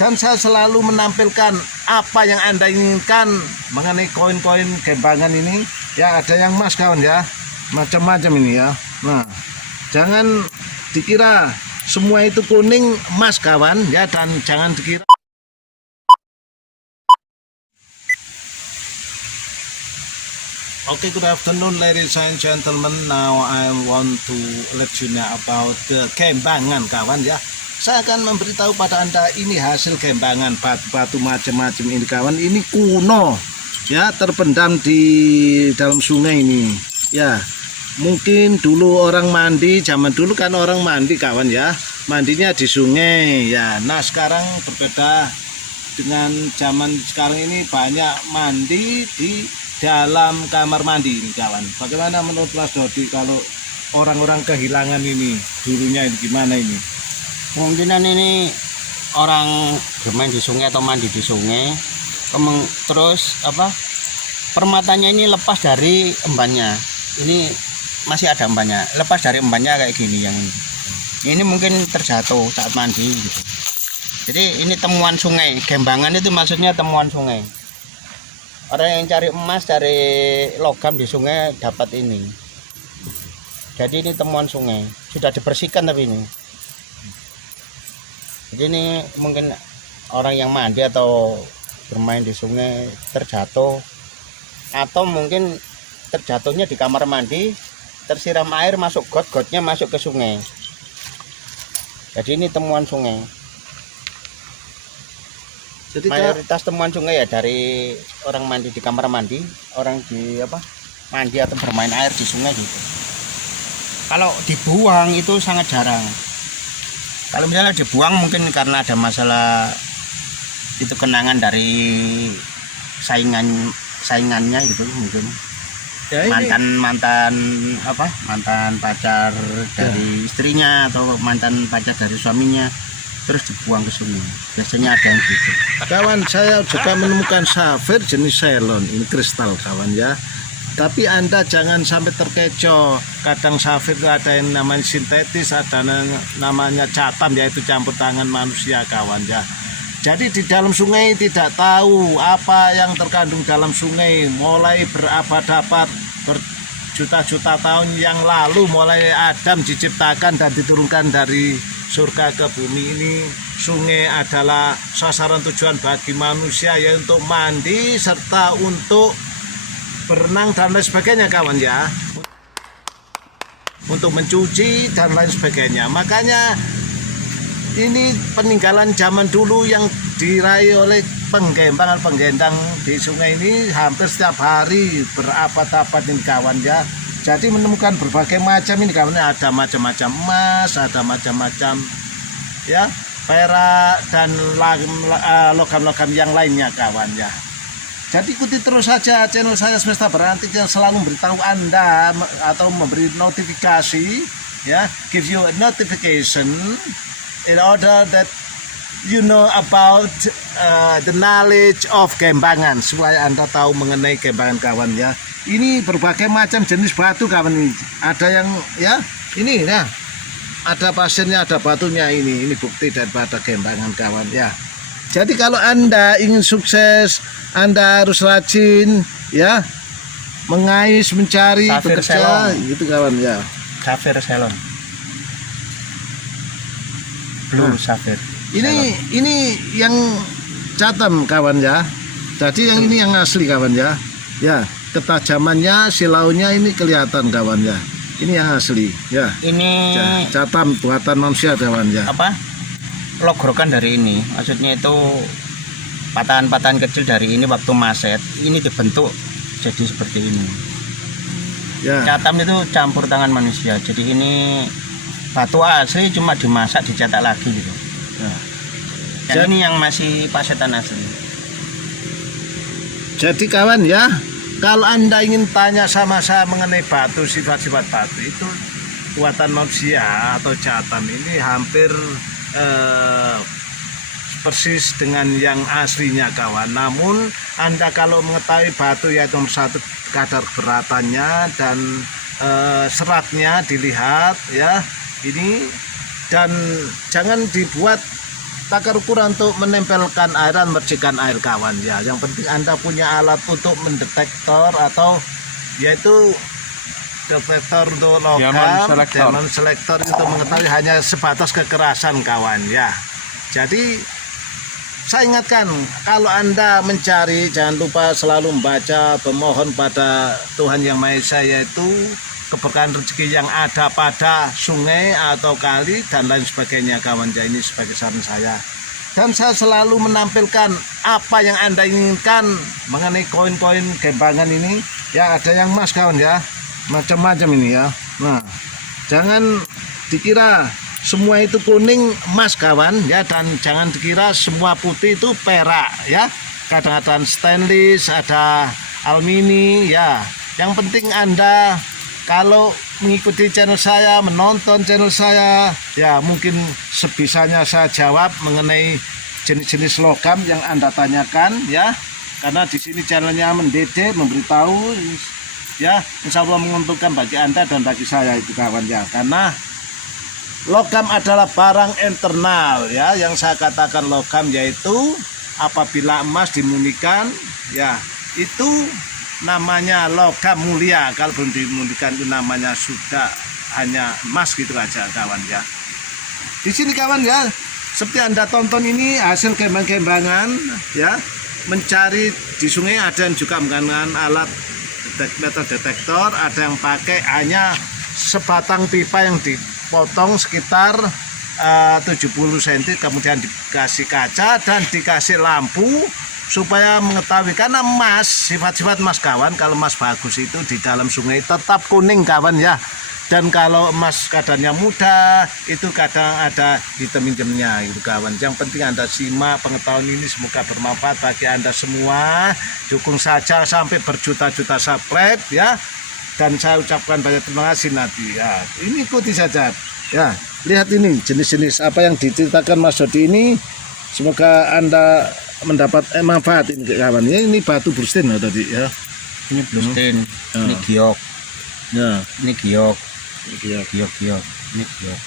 dan saya selalu menampilkan apa yang Anda inginkan mengenai koin-koin Gembangan ini. Ya, ada yang emas kawan ya, macam-macam ini ya. Nah, jangan dikira semua itu kuning emas kawan ya, dan jangan dikira. Okay, good afternoon ladies and gentlemen. Now I want to let you know about the Gembangan kawan ya. Saya akan memberitahu pada Anda ini hasil Gembangan, batu-batu macam-macam ini kawan. Ini kuno ya, terpendam di dalam sungai ini ya. Mungkin dulu orang mandi, zaman dulu kan orang mandi kawan ya, mandinya di sungai ya. Nah sekarang berbeda dengan zaman sekarang ini, banyak mandi di dalam kamar mandi ini kawan. Bagaimana menurut Mas Dodi kalau orang-orang kehilangan ini dulunya ini gimana ini? Kemungkinan ini orang bermain di sungai atau mandi di sungai, terus permatanya ini lepas dari embannya. Ini masih ada embannya, lepas dari embannya kayak gini yang ini. Ini mungkin terjatuh saat mandi gitu. Jadi ini temuan sungai. Gembangan itu maksudnya temuan sungai. Orang yang cari emas, cari logam di sungai dapat ini. Jadi ini temuan sungai, sudah dibersihkan tapi ini. Jadi ini mungkin orang yang mandi atau bermain di sungai terjatuh, atau mungkin terjatuhnya di kamar mandi, tersiram air masuk got-gotnya masuk ke sungai. Jadi ini temuan sungai. Jadi mayoritas temuan sungai ya dari orang mandi di kamar mandi, orang di mandi atau bermain air di sungai gitu. Kalau dibuang itu sangat jarang. Kalau misalnya dibuang mungkin karena ada masalah, itu kenangan dari saingannya gitu mungkin. Ya, mantan pacar dari istrinya atau mantan pacar dari suaminya, terus dibuang ke sungai. Biasanya ada yang gitu. Kawan, saya juga menemukan safir jenis Ceylon, ini kristal kawan ya. Tapi Anda jangan sampai terkecoh. Kadang safir itu ada yang namanya sintetis, ada namanya catam, yaitu campur tangan manusia kawan ya. Jadi di dalam sungai tidak tahu apa yang terkandung dalam sungai. Mulai berabad-abad, berjuta-juta tahun yang lalu, mulai Adam diciptakan dan diturunkan dari surga ke bumi ini, sungai adalah sasaran tujuan bagi manusia, yaitu untuk mandi serta untuk berenang dan lain sebagainya kawan ya, untuk mencuci dan lain sebagainya. Makanya ini peninggalan zaman dulu yang diraih oleh penggendang di sungai ini hampir setiap hari, berabad-abad ini kawan ya. Jadi menemukan berbagai macam ini kawan, ada macam-macam emas, ada macam-macam ya perak dan logam-logam yang lainnya kawan ya. Jadi ikuti terus saja channel saya Semesta Berantik yang selalu memberitahu Anda atau memberi notifikasi ya, give you a notification in order that you know about the knowledge of Gembangan, supaya Anda tahu mengenai Gembangan kawan ya. Ini berbagai macam jenis batu kawan ini. Ada yang ya ini ya, ada pasirnya, ada batunya, ini bukti daripada Gembangan kawan ya. Jadi kalau Anda ingin sukses, Anda harus rajin ya, mengais, mencari, Safir bekerja Ceylon. gitu kawan ya. Safir Ceylon. Blue safir. Ini yang catam kawan ya. Jadi yang ini yang asli kawan ya. Ya, ketajamannya, silaunya ini kelihatan kawan ya. Ini yang asli ya. Ini catam buatan manusia kawan ya. Logrokan dari ini, maksudnya itu patahan-patahan kecil dari ini waktu maset ini dibentuk jadi seperti ini ya. Catam itu campur tangan manusia, jadi ini batu asli cuma dimasak dicetak lagi gitu ya. Dan ini yang masih pasetan asli. Jadi kawan ya, kalau Anda ingin tanya sama saya mengenai batu, sifat-sifat batu itu buatan manusia atau catam, ini hampir persis dengan yang aslinya kawan. Namun Anda kalau mengetahui batu, yaitu nomor satu kadar beratannya dan seratnya dilihat ya ini, dan jangan dibuat takar ukuran untuk menempelkan air dan membersihkan air kawan ya. Yang penting Anda punya alat untuk mendetektor atau yaitu detektor untuk logam, diamond selektor itu mengetahui hanya sebatas kekerasan kawan ya. Jadi saya ingatkan, kalau Anda mencari jangan lupa selalu membaca, memohon pada Tuhan Yang Maha Esa, yaitu keberkahan rezeki yang ada pada sungai atau kali dan lain sebagainya kawan ya. Ini sebagai saran saya. Dan saya selalu menampilkan apa yang Anda inginkan mengenai koin-koin gembangan ini ya. Ada yang emas kawan ya, macam-macam ini ya. Nah, jangan dikira semua itu kuning emas kawan ya, dan jangan dikira semua putih itu perak ya. Kadang-kadang stainless, ada alumini ya. Yang penting Anda kalau mengikuti channel saya, menonton channel saya ya, mungkin sebisanya saya jawab mengenai jenis-jenis logam yang Anda tanyakan ya. Karena di sini channelnya mendidik, memberitahu ya, insya Allah menguntungkan bagi Anda dan bagi saya itu kawan ya. Karena logam adalah barang internal ya. Yang saya katakan logam yaitu apabila emas dimurnikan ya, itu namanya logam mulia. Kalau belum dimurnikan itu namanya sudah hanya emas gitu aja kawan ya. Di sini kawan ya, seperti Anda tonton ini hasil kembang-kembangan ya. Mencari di sungai ada yang juga menggunakan alat metal detektor, ada yang pakai hanya sebatang pipa yang dipotong sekitar 70 cm, kemudian dikasih kaca dan dikasih lampu supaya mengetahui. Karena emas, sifat-sifat emas kawan, kalau emas bagus itu di dalam sungai tetap kuning kawan ya. Dan kalau emas kadarnya muda itu kadang ada hitam-hitamnya gitu kawan. Yang penting Anda simak pengetahuan ini, semoga bermanfaat bagi Anda semua. Dukung saja sampai berjuta-juta subscribe ya. Dan saya ucapkan banyak terima kasih nanti ya. Ini ikuti saja ya. Lihat ini jenis-jenis apa yang diceritakan Mas Dodi ini. Semoga Anda mendapat manfaat ini kawan ya. Ini batu bursten ya tadi ya. Ini bursten, ini giok. Ya, Ini giok. giok. Ini giok.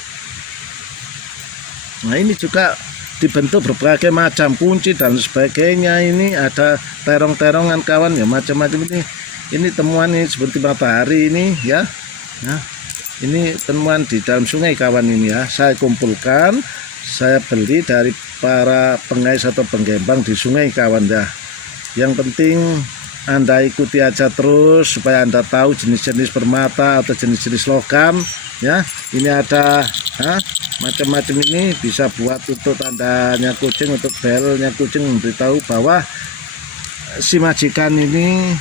Nah, ini juga dibentuk berbagai macam kunci dan sebagainya. Ini ada terong-terongan kawan ya, macam-macam ini. Ini temuan ini seperti matahari ini ya. Nah, ini temuan di dalam sungai kawan ini ya. Saya kumpulkan, saya beli dari para pengais atau penggembang di sungai kawan ya. Yang penting Anda ikuti aja terus supaya Anda tahu jenis-jenis permata atau jenis-jenis logam ya. Ini ada macam-macam, ini bisa buat untuk tandanya kucing, untuk belnya kucing, memberitahu bahwa si majikan ini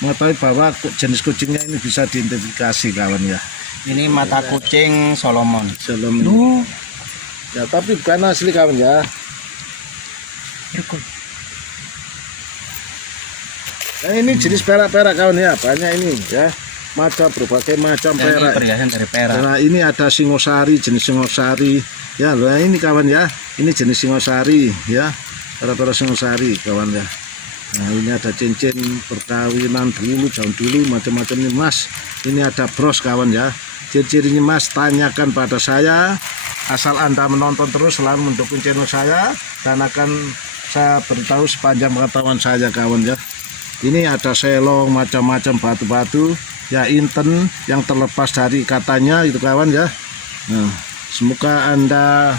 mengetahui bahwa jenis kucingnya ini bisa diidentifikasi kawan ya. Ini mata kucing Solomon. Solomon. Ya, tapi bukan asli kawan ya. Nah, ini jenis perak-perak kawan ya, banyak ini ya. Macam berbagai macam perak. Ini perhiasan dari perak. Nah, ini ada singosari, jenis singosari. Ya, nah ini kawan ya. Ini jenis singosari ya. Perak-perak singosari kawan ya. Nah, ini ada cincin perkawinan dulu, jauh dulu, macam-macam ini mas. Ini ada bros kawan ya. Ciri-cirinya mas tanyakan pada saya. Asal Anda menonton terus, selalu mendukung channel saya, dan akan saya beritahu sepanjang pengetahuan saya kawan ya. Ini ada selong, macam-macam batu-batu ya, inten yang terlepas dari katanya itu kawan ya. Nah, semoga Anda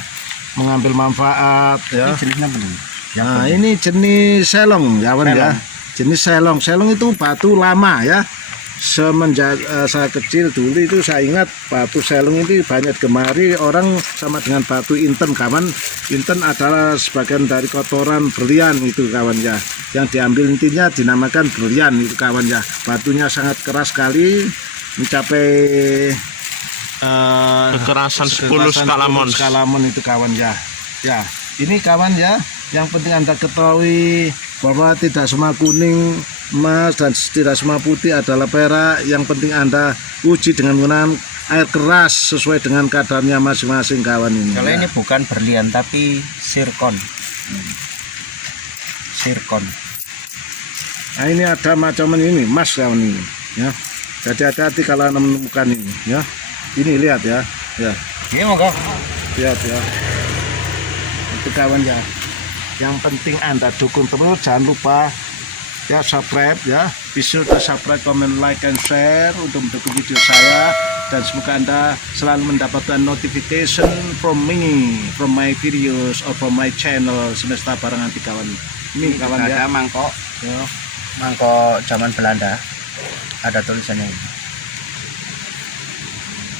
mengambil manfaat ya. Ini jenisnya belum. Nah, ini jenis selong kawan ya. Jenis selong. Selong itu batu lama ya. Semenjak saya kecil dulu itu saya ingat batu selong ini banyak gemari orang sama dengan batu inten kawan. Inten adalah sebagian dari kotoran berlian itu kawan ya. Yang diambil intinya dinamakan berlian itu kawan ya. Batunya sangat keras sekali, mencapai kekerasan 10 skalamon itu kawan ya. Ya, ini kawan ya. Yang penting Anda ketahui bahwa tidak semua kuning, emas, dan tidak semua putih adalah perak. Yang penting Anda uji dengan menggunakan air keras sesuai dengan kadarnya masing-masing kawan ini. Kalau ya. ini bukan berlian tapi sirkon. Sirkon. Nah, ini ada macam ini emas kawan ini ya. Jadi hati-hati kalau Anda menemukan ini ya. Ini lihat ya. Ya. Ini mogok. Lihat ya. itu kawan ya. Yang penting Anda dukung terus, jangan lupa ya subscribe ya. Be sure to subscribe, comment, like, and share untuk mendukung video saya, dan semoga Anda selalu mendapatkan notification from me, from my videos or from my channel Semesta Barang Antik kawan. Ini kawan ya. Ada mangkok, Ya. mangkok zaman Belanda, ada tulisannya ini.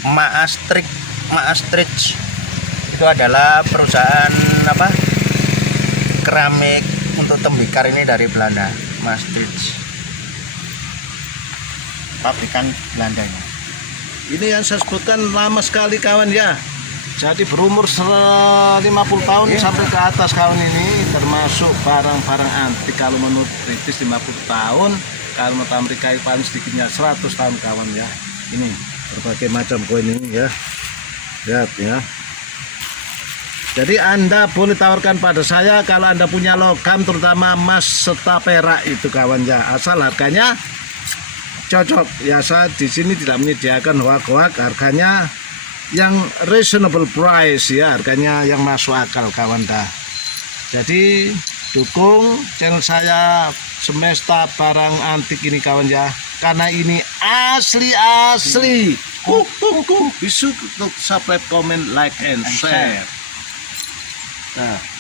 Maastricht itu adalah perusahaan apa, keramik untuk tembikar ini dari Belanda. Maastricht, pabrikan Belandanya. Ini yang saya sebutkan lama sekali kawan ya. Jadi berumur 50 tahun sampai ke atas kawan ini, termasuk barang-barang antik. Kalau menurut British 50 tahun, kalau menurut Amerika paling sedikitnya 100 tahun kawan ya. Ini berbagai macam koin ini ya. Lihat ya. Jadi Anda boleh tawarkan pada saya kalau Anda punya logam, terutama emas serta perak itu kawan ya. Asal harganya cocok ya. Saya di sini tidak menyediakan hoak-hoak, harganya yang reasonable price ya, harganya yang masuk akal kawan dah. Jadi dukung channel saya Semesta Barang Antik ini kawan ya, karena ini asli. Bisa subscribe, comment, like, and share. Nah.